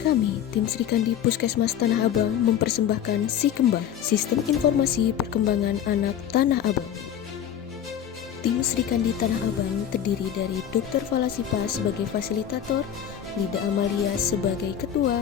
Kami, tim Sri Kandi Puskesmas Tanah Abang mempersembahkan Si Kembang, Sistem Informasi Perkembangan Anak Tanah Abang. Tim Sri Kandi Tanah Abang terdiri dari Dr. Falasipa sebagai fasilitator, Lida Amalia sebagai ketua,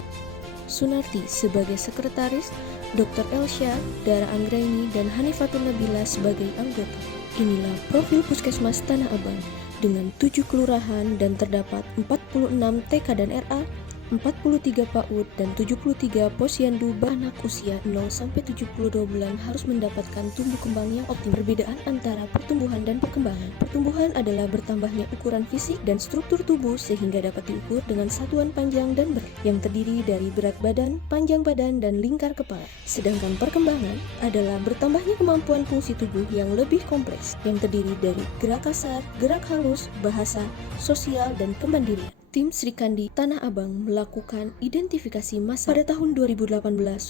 Sunarti sebagai sekretaris, Dr. Elsya, Dara Anggraini, dan Hanifatul Nabila sebagai anggota. Inilah profil Puskesmas Tanah Abang dengan 7 kelurahan dan terdapat 46 TK dan RA, 43 PAUD dan 73 posyandu anak usia 0-72 bulan harus mendapatkan tumbuh kembang yang optimal. Perbedaan antara pertumbuhan dan perkembangan. Pertumbuhan adalah bertambahnya ukuran fisik dan struktur tubuh sehingga dapat diukur dengan satuan panjang dan berat yang terdiri dari berat badan, panjang badan, dan lingkar kepala. Sedangkan perkembangan adalah bertambahnya kemampuan fungsi tubuh yang lebih kompleks yang terdiri dari gerak kasar, gerak halus, bahasa, sosial, dan kemandirian. Tim Sri Kandi Tanah Abang melakukan identifikasi massa. Pada tahun 2018,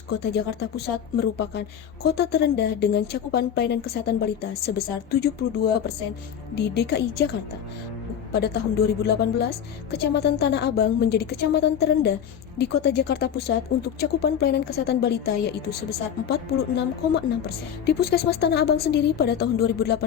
Kota Jakarta Pusat merupakan kota terendah dengan cakupan pelayanan kesehatan balita sebesar 72% di DKI Jakarta. Pada tahun 2018, Kecamatan Tanah Abang menjadi kecamatan terendah di Kota Jakarta Pusat untuk cakupan pelayanan kesehatan balita yaitu sebesar 46,6%. Di Puskesmas Tanah Abang sendiri pada tahun 2018,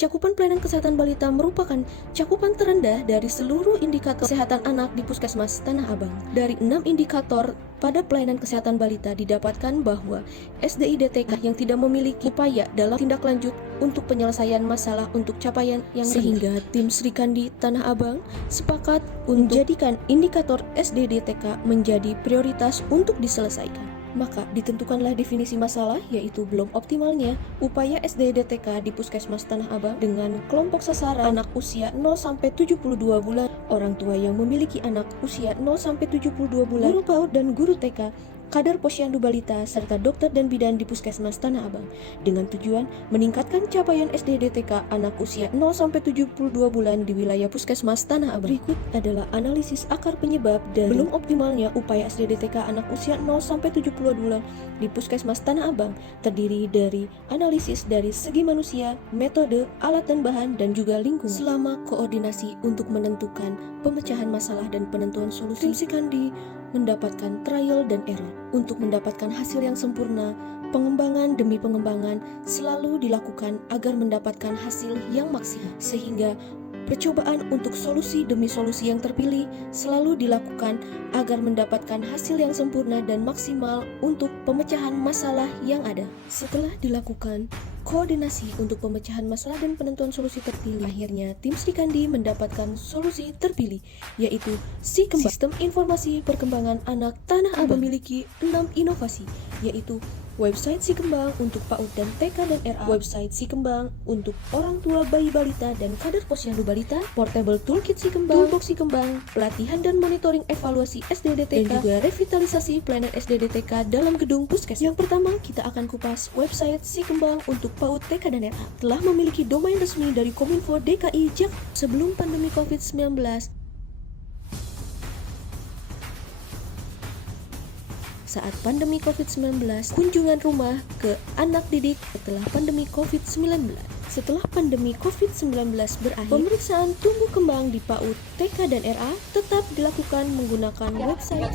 cakupan pelayanan kesehatan balita merupakan cakupan terendah dari seluruh indikator kesehatan anak di Puskesmas Tanah Abang. Dari 6 indikator pada pelayanan kesehatan balita didapatkan bahwa SDI-DTK yang tidak memiliki upaya dalam tindak lanjut untuk penyelesaian masalah untuk capaian yang sehingga tim Sri Kandi Tanah Abang sepakat untuk menjadikan indikator SDDTK menjadi prioritas untuk diselesaikan. Maka ditentukanlah definisi masalah yaitu belum optimalnya upaya SDDTK di Puskesmas Tanah Abang dengan kelompok sasaran anak usia 0-72 bulan, orang tua yang memiliki anak usia 0-72 bulan, guru PAUD dan guru TK, kader posyandu balita, serta dokter dan bidan di Puskesmas Tanah Abang dengan tujuan meningkatkan capaian SDDTK anak usia 0-72 bulan di wilayah Puskesmas Tanah Abang. Berikut adalah analisis akar penyebab dan belum optimalnya upaya SDDTK anak usia 0-72 bulan di Puskesmas Tanah Abang, terdiri dari analisis dari segi manusia, metode, alat dan bahan, dan juga lingkungan. Selama koordinasi untuk menentukan pemecahan masalah dan penentuan solusi, tim Sri Kandi mendapatkan trial dan error. Untuk mendapatkan hasil yang sempurna, pengembangan demi pengembangan selalu dilakukan agar mendapatkan hasil yang maksimal, sehingga percobaan untuk solusi demi solusi yang terpilih selalu dilakukan agar mendapatkan hasil yang sempurna dan maksimal untuk pemecahan masalah yang ada. Setelah dilakukan koordinasi untuk pemecahan masalah dan penentuan solusi terpilih, akhirnya tim Sri Kandi mendapatkan solusi terpilih, yaitu Si Kembang. Sistem Informasi Perkembangan Anak Tanah Abang memiliki 6 inovasi, yaitu website Si Kembang untuk PAUD dan TK dan RA, website Si Kembang untuk orang tua bayi balita dan kader posyandu balita, portable toolkit Si Kembang, toolbox Si Kembang, pelatihan dan monitoring evaluasi SDDTK, dan juga revitalisasi pelayanan SDDTK dalam gedung puskesmas. Yang pertama, kita akan kupas website Si Kembang untuk PAUD, TK, dan RA. Telah memiliki domain resmi dari Kominfo DKI Jakarta. Sebelum pandemi COVID-19, saat pandemi COVID-19, kunjungan rumah ke anak didik setelah pandemi COVID-19. Setelah pandemi COVID-19 berakhir, pemeriksaan tumbuh kembang di PAUD, TK, dan RA tetap dilakukan menggunakan website.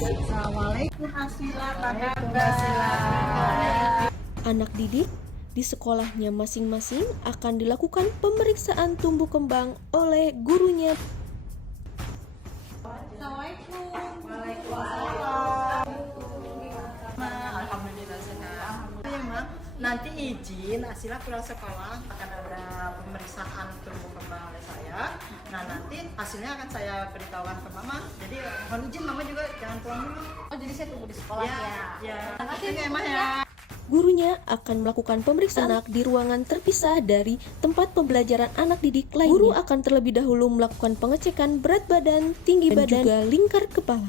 Anak didik di sekolahnya masing-masing akan dilakukan pemeriksaan tumbuh kembang oleh gurunya. Nanti izin hasilnya pulang sekolah akan ada pemeriksaan tumbuh kembang oleh saya. Nah nanti hasilnya akan saya beritahukan ke mama. Jadi mohon izin mama juga jangan pulang dulu. Oh jadi saya tunggu di sekolah ya? Ya. Makasih Oke, Mah ya. Gurunya akan melakukan pemeriksaan anak di ruangan terpisah dari tempat pembelajaran anak didik lainnya. Guru akan terlebih dahulu melakukan pengecekan berat badan, tinggi badan, dan juga lingkar kepala.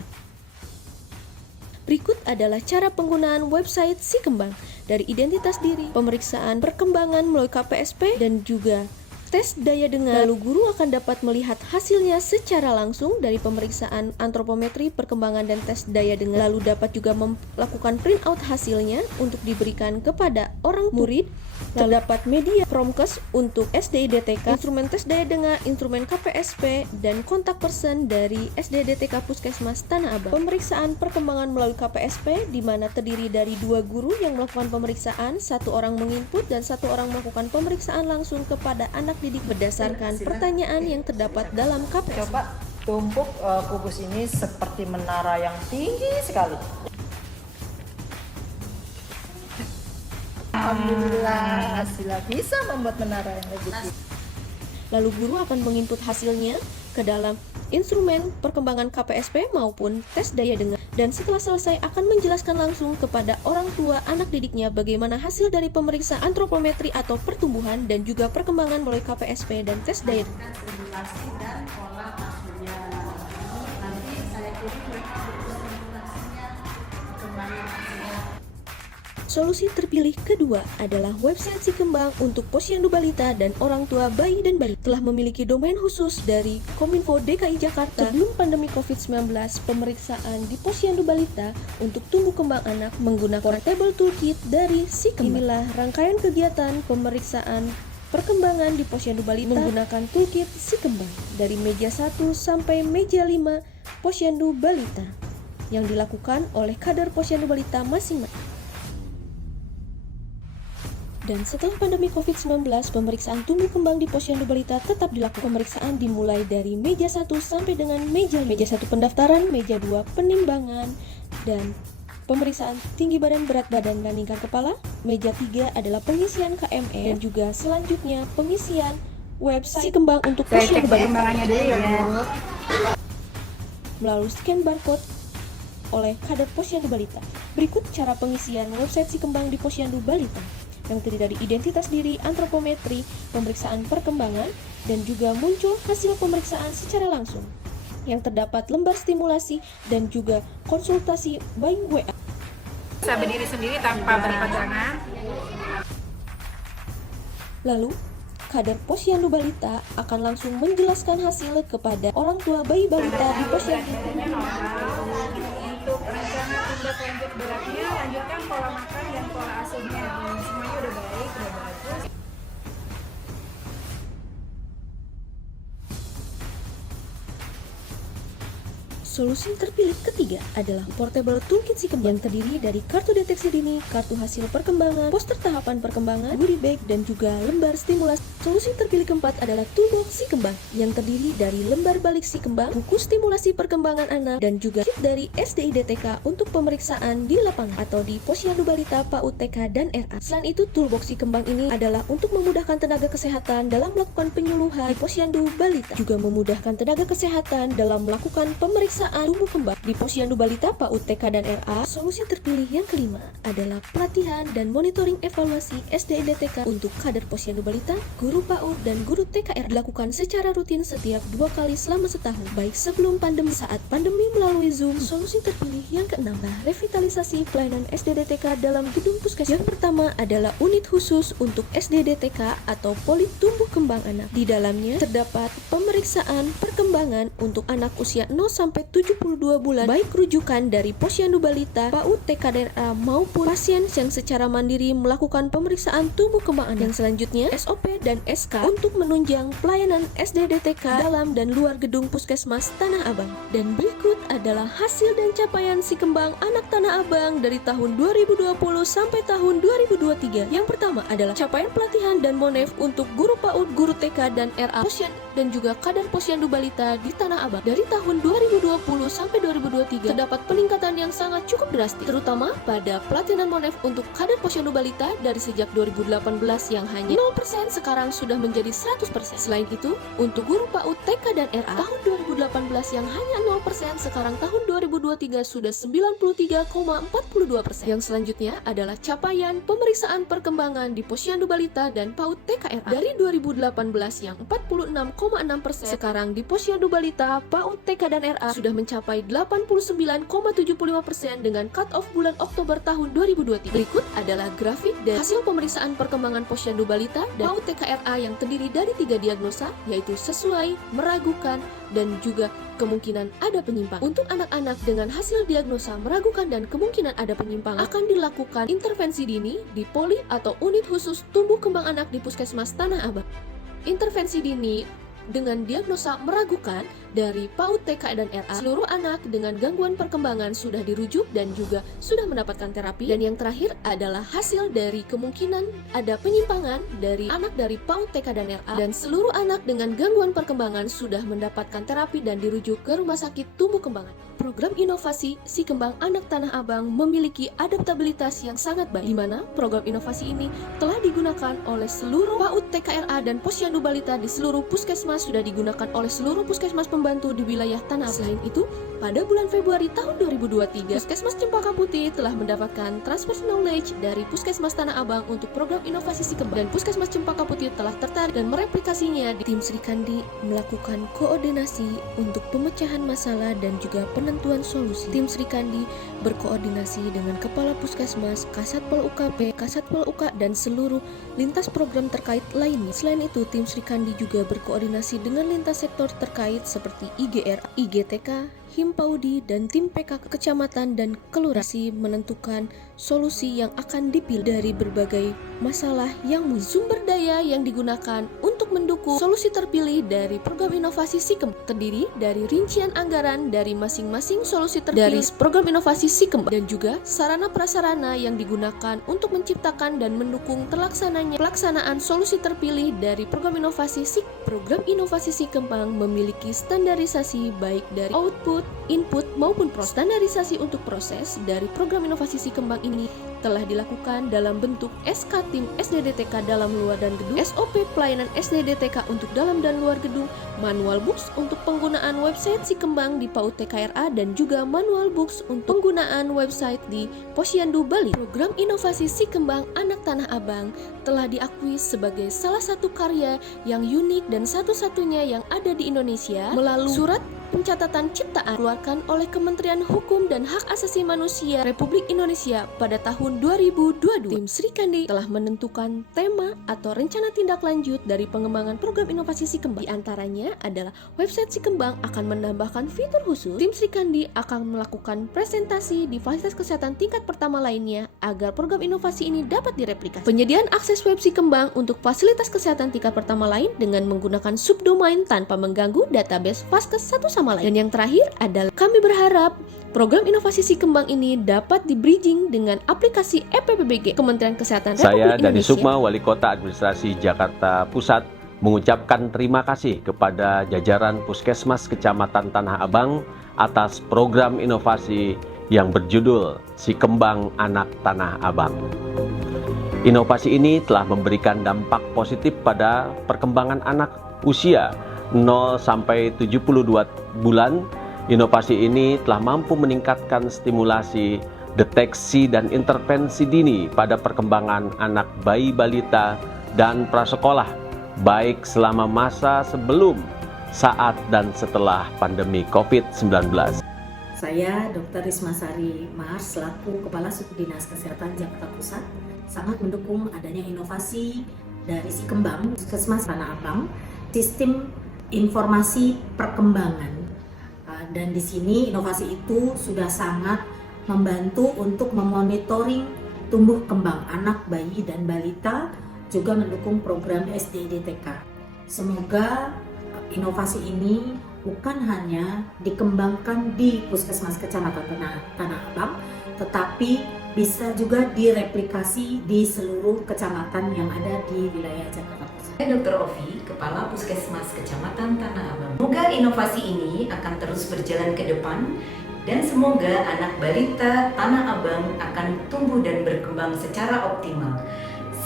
Berikut adalah cara penggunaan website Si Kembang, dari identitas diri, pemeriksaan perkembangan melalui KPSP, dan juga tes daya dengar. Lalu guru akan dapat melihat hasilnya secara langsung dari pemeriksaan antropometri, perkembangan, dan tes daya dengar. Lalu dapat juga melakukan print out hasilnya untuk diberikan kepada orang murid. Terdapat media Promkes untuk SDIDTK, instrumen tes daya dengar, instrumen KPSP, dan kontak person dari SDIDTK Puskesmas Tanah Abang. Pemeriksaan perkembangan melalui KPSP, di mana terdiri dari 2 guru yang melakukan pemeriksaan, 1 orang menginput dan 1 orang melakukan pemeriksaan langsung kepada anak didik berdasarkan pertanyaan yang terdapat dalam KPSP. Coba tumpuk kubus ini seperti menara yang tinggi sekali. Alhamdulillah, hasilnya bisa membuat menara yang lebih tinggi. Lalu guru akan menginput hasilnya ke dalam instrumen perkembangan KPSP maupun tes daya dengar, dan setelah selesai akan menjelaskan langsung kepada orang tua anak didiknya bagaimana hasil dari pemeriksaan antropometri atau pertumbuhan dan juga perkembangan melalui KPSP dan tes daya dengar. Simulasi dan pola hasilnya. Nanti saya kirim mereka simulasinya, perkembangan hasilnya. Solusi terpilih kedua adalah website Si Kembang untuk Posyandu Balita dan orang tua bayi dan balita. Telah memiliki domain khusus dari Kominfo DKI Jakarta. Sebelum pandemi COVID-19, pemeriksaan di Posyandu Balita untuk tumbuh kembang anak menggunakan portable toolkit dari Si Kembang. Inilah rangkaian kegiatan pemeriksaan perkembangan di Posyandu Balita menggunakan toolkit Si Kembang dari meja 1 sampai meja 5 Posyandu Balita yang dilakukan oleh kader Posyandu Balita masing-masing. Dan setelah pandemi COVID-19, pemeriksaan tumbuh kembang di Posyandu Balita tetap dilakukan. Pemeriksaan dimulai dari meja 1 sampai dengan meja 1 pendaftaran, meja 2 penimbangan, dan pemeriksaan tinggi badan, berat badan, dan lingkar kepala. Meja 3 adalah pengisian KME, dan juga selanjutnya pengisian website Si Kembang untuk Posyandu Balita melalui scan barcode oleh kader Posyandu Balita. Berikut cara pengisian website Si Kembang di Posyandu Balita, yang terdiri dari identitas diri, antropometri, pemeriksaan perkembangan, dan juga muncul hasil pemeriksaan secara langsung, yang terdapat lembar stimulasi dan juga konsultasi by WA. Bisa berdiri sendiri tanpa berpegangan. Lalu, kader Posyandu Balita akan langsung menjelaskan hasil kepada orang tua bayi balita di Posyandu. Untuk rencana tindak lanjut beratnya, lanjutkan pola makan dan pola asuhnya. Semuanya udah baik, udah bagus. Solusi terpilih ketiga adalah portable toolkit Si Kembang yang terdiri dari kartu deteksi dini, kartu hasil perkembangan, poster tahapan perkembangan, goodie bag, dan juga lembar stimulasi. Solusi terpilih keempat adalah toolbox Si Kembang yang terdiri dari lembar balik Si Kembang, buku stimulasi perkembangan anak, dan juga kit dari SDIDTK untuk pemeriksaan di lapangan atau di Posyandu Balita, PAUD TK, dan RA. Selain itu, toolbox Si Kembang ini adalah untuk memudahkan tenaga kesehatan dalam melakukan penyuluhan di Posyandu Balita, juga memudahkan tenaga kesehatan dalam melakukan pemeriksaan tumbuh kembang di Posyandu Balita, PAUD TK, dan RA. Solusi terpilih yang kelima adalah pelatihan dan monitoring evaluasi SDIDTK untuk kader Posyandu Balita, guru PAUD, dan guru TKR dilakukan secara rutin setiap 2 kali selama setahun, baik sebelum pandemi, saat pandemi melalui Zoom. Solusi terpilih yang keenam adalah revitalisasi pelayanan SDIDTK dalam gedung puskesmas. Yang pertama adalah unit khusus untuk SDIDTK atau Poli Tumbuh Kembang Anak. Di dalamnya terdapat pemeriksaan perkembangan untuk anak usia 0 sampai 72 bulan, baik rujukan dari Posyandu Balita, PAUD TK, dan RA maupun pasien yang secara mandiri melakukan pemeriksaan tumbuh kembang anak. Yang selanjutnya SOP dan SK untuk menunjang pelayanan SDIDTK dalam dan luar gedung Puskesmas Tanah Abang. Dan berikut adalah hasil dan capaian Si Kembang Anak Tanah Abang dari tahun 2020 sampai tahun 2023. Yang pertama adalah capaian pelatihan dan monef untuk guru PAUD, guru TK, dan RA Posyandu dan juga kader Posyandu Balita di Tanah Abang. Dari tahun 2020 sampai 2023 terdapat peningkatan yang sangat cukup drastis, terutama pada pelatihan monef untuk kader Posyandu Balita dari sejak 2018 yang hanya 0% sekarang sudah menjadi 100%. Selain itu, untuk guru PAUD TK dan RA tahun 2018 yang hanya 0% sekarang tahun 2023 sudah 93,42%. Yang selanjutnya adalah capaian pemeriksaan perkembangan di Posyandu Balita dan PAUD TK RA dari 2018 yang 46,6%, sekarang di Posyandu Balita, PAUD TK, dan RA sudah mencapai 89,75% dengan cut-off bulan Oktober tahun 2023. Berikut adalah grafik dan hasil pemeriksaan perkembangan posyandu balita dan PAUD TKRA yang terdiri dari 3 diagnosa, yaitu sesuai, meragukan, dan juga kemungkinan ada penyimpangan. Untuk anak-anak dengan hasil diagnosa meragukan dan kemungkinan ada penyimpangan, akan dilakukan intervensi dini di poli atau unit khusus tumbuh kembang anak di Puskesmas Tanah Abang. Intervensi dini dengan diagnosa meragukan dari PAUD TK dan RA, seluruh anak dengan gangguan perkembangan sudah dirujuk dan juga sudah mendapatkan terapi. Dan yang terakhir adalah hasil dari kemungkinan ada penyimpangan dari anak dari PAUD TK dan RA, dan seluruh anak dengan gangguan perkembangan sudah mendapatkan terapi dan dirujuk ke rumah sakit tumbuh kembangan. Program inovasi Si Kembang Anak Tanah Abang memiliki adaptabilitas yang sangat baik, di mana program inovasi ini telah digunakan oleh seluruh PAUD TKRA dan posyandu balita di seluruh puskesmas, sudah digunakan oleh seluruh puskesmas pembantu di wilayah Tanah Abang. Selain itu, pada bulan Februari tahun 2023, Puskesmas Cempaka Putih telah mendapatkan transfer knowledge dari Puskesmas Tanah Abang untuk program inovasi Si Kembang, dan Puskesmas Cempaka Putih telah tertarik dan mereplikasinya. Tim Sri Kandi melakukan koordinasi untuk pemecahan masalah dan juga penentuan solusi. Tim Sri Kandi berkoordinasi dengan Kepala Puskesmas, Kasatpol UKP, Kasatpol UK, dan seluruh lintas program terkait lainnya. Selain itu, Tim Sri Kandi juga berkoordinasi dengan lintas sektor terkait seperti IGR, IGTK, Himpaudi, dan tim PK kecamatan dan kelurahan menentukan solusi yang akan dipilih dari berbagai masalah yang muncul. Sumber daya yang digunakan untuk mendukung solusi terpilih dari program inovasi Si Kembang terdiri dari rincian anggaran dari masing-masing solusi terpilih dari program inovasi Si Kembang, dan juga sarana prasarana yang digunakan untuk menciptakan dan mendukung pelaksanaan solusi terpilih dari program inovasi Si Kembang. Program inovasi Si Kembang memiliki standarisasi baik dari output, input maupun proses. Standarisasi untuk proses dari program inovasi Si Kembang ini telah dilakukan dalam bentuk SK Tim SDDTK dalam luar dan gedung, SOP pelayanan SDDTK untuk dalam dan luar gedung, manual books untuk penggunaan website Si Kembang di PAUD TKRA, dan juga manual books untuk penggunaan website di Posyandu Bali. Program inovasi Si Kembang Anak Tanah Abang telah diakui sebagai salah satu karya yang unik dan satu-satunya yang ada di Indonesia melalui surat pencatatan ciptaan dikeluarkan oleh Kementerian Hukum dan Hak Asasi Manusia Republik Indonesia pada tahun 2022. Tim Sri Kandi telah menentukan tema atau rencana tindak lanjut dari pengembangan program inovasi Si Kembang. Di antaranya adalah website Si Kembang akan menambahkan fitur khusus. Tim Sri Kandi akan melakukan presentasi di fasilitas kesehatan tingkat pertama lainnya agar program inovasi ini dapat direplikasi. Penyediaan akses web Si Kembang untuk fasilitas kesehatan tingkat pertama lain dengan menggunakan subdomain tanpa mengganggu database Vaskes satu sama lain. Dan yang terakhir adalah kami berharap program inovasi Si Kembang ini dapat di-bridging dengan aplikasi EPPBG Kementerian Kesehatan Republik Indonesia. Saya Dani Sukma, Wali Kota Administrasi Jakarta Pusat, mengucapkan terima kasih kepada jajaran Puskesmas Kecamatan Tanah Abang atas program inovasi yang berjudul Si Kembang Anak Tanah Abang. Inovasi ini telah memberikan dampak positif pada perkembangan anak usia 0 sampai 72 bulan. Inovasi ini telah mampu meningkatkan stimulasi, deteksi, dan intervensi dini pada perkembangan anak bayi balita dan prasekolah, baik selama masa sebelum, saat, dan setelah pandemi COVID-19. Saya Dr. Risma Sari Mars selaku Kepala Suku Dinas Kesehatan Jakarta Pusat sangat mendukung adanya inovasi dari Si Kembang Puskesmas Tanah Abang, sistem informasi perkembangan, dan di sini inovasi itu sudah sangat membantu untuk memonitoring tumbuh kembang anak, bayi, dan balita, juga mendukung program SDDTK. Semoga inovasi ini bukan hanya dikembangkan di Puskesmas Kecamatan Tanah Abang, tetapi bisa juga direplikasi di seluruh kecamatan yang ada di wilayah Jakarta. Saya Dr. Ovi, Kepala Puskesmas Kecamatan Tanah Abang. Semoga inovasi ini akan terus berjalan ke depan dan semoga anak balita Tanah Abang akan tumbuh dan berkembang secara optimal.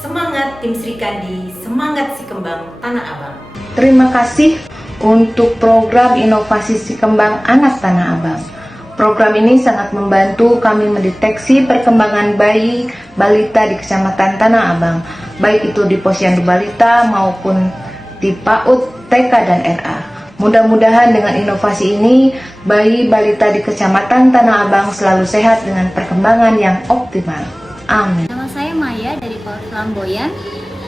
Semangat Tim Sri Kandi, semangat Si Kembang Tanah Abang. Terima kasih untuk program inovasi Si Kembang Anak Tanah Abang. Program ini sangat membantu kami mendeteksi perkembangan bayi balita di Kecamatan Tanah Abang, baik itu di Posyandu Balita maupun di PAUD TK dan RA. Mudah-mudahan dengan inovasi ini, bayi balita di Kecamatan Tanah Abang selalu sehat dengan perkembangan yang optimal. Amin. Nama saya Maya dari Polres Lamboyan.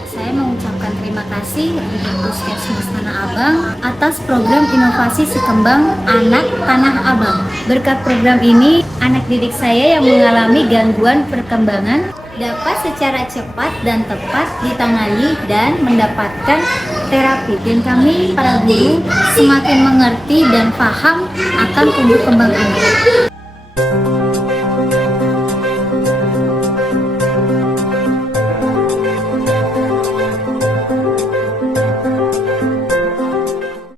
Saya mengucapkan terima kasih untuk Puskesmas Tanah Abang atas program inovasi si kembang anak Tanah Abang. Berkat program ini, anak didik saya yang mengalami gangguan perkembangan dapat secara cepat dan tepat ditangani dan mendapatkan terapi. Dan kami para guru semakin mengerti dan paham akan tumbuh kembang anak.